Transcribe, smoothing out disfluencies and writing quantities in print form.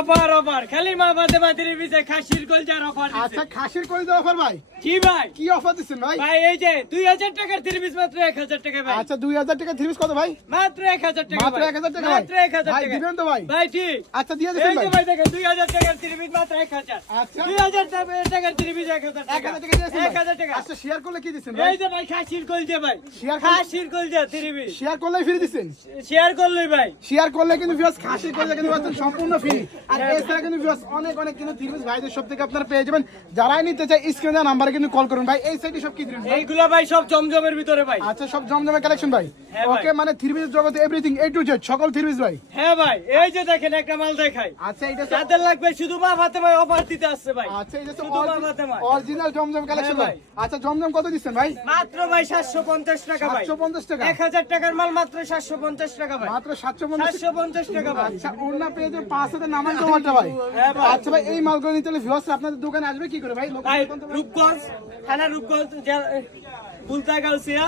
Offer খালি মা ফাতেমা ত্রিপিসে খাসির কলজার অফার দিচ্ছে। আচ্ছা খাসির কলিজা অফার ভাই, কি ভাই? কি অফার দিচ্ছেন ভাই? ভাই এই যে 2000 টাকার ত্রিপিস মাত্র 1000 টাকা ভাই। আচ্ছা 2000 টাকা থ্রি পিস কত ভাই? মাত্র 1000 টাকা মাত্র ভাই। 1000 টাকা মাত্র 1000 ভাই টাকা দিবেন তো ভাই? ভাই ঠিক। আচ্ছা দিয়ে এই দিবেন যে ভাই। ভাই দেখেন 2000 টাকার ত্রিপিস মাত্র 1000। আচ্ছা 2000 টাকার ত্রিপিস 1000 টাকা। 1000 টাকা দিয়েছেন 1000 টাকা। আচ্ছা শেয়ার করলে কি দিচ্ছেন ভাই? এই যে ভাই খাসির কলজা ভাই। শেয়ার করলে- খাসির কলজা ত্রিপিস। শেয়ার করলে ফ্রি দিচ্ছেন। শেয়ার করলই ভাই। শেয়ার করলে কিন্তু ভিউয়ার্স খাসির কলিজা কিন্তু পাচ্ছেন সম্পূর্ণ ফ্রি। আর এছাড়া কিন্তু ভিউয়ার্স অনেক কিন্তু থ্রি পিস ভাইদের সব থেকে আপনারা পেয়ে যাবেন। যারাই নিতে চাই স্ক্রিনে দেওয়া নাম্বারে কিন্তু কল করুন ভাই। এই সাইডে সব কি থ্রি পিস ভাই? এইগুলা ভাই সব জমজমের ভিতরে ভাই। আচ্ছা সব জমজমের কালেকশন ভাই। হ্যাঁ ভাই। ওকে মানে থ্রি পিস জগতে এভরিথিং A to Z সকল থ্রি পিস ভাই। হ্যাঁ ভাই এই যে দেখেন একটা মাল দেখাই। আচ্ছা এটা যাদের লাগবে শুধু মা ফাতেমা অফার দিতে আসছে ভাই। আচ্ছা এটা শুধু মা ফাতেমা। অরিজিনাল জমজম কালেকশন হ্যাঁ ভাই। আচ্ছা জমজম কত দিচ্ছেন ভাই? মাত্র ভাই 750 টাকা ভাই। 750 টাকা 1000 টাকার মাল মাত্র 750 টাকা ভাই। মাত্র 750 750 টাকা ভাই। আচ্ছা ওন্না পেয়ে যে 5000 নামান জমাটা ভাই। হ্যাঁ ভাই। আচ্ছা ভাই এই মালগুলো নিতে হলে ভিউয়ার্স আপনাদের দোকানে আসবে কি করে ভাই? ভাই রূপগঞ্জ থানা রূপগঞ্জ বুলতা গাউসিয়া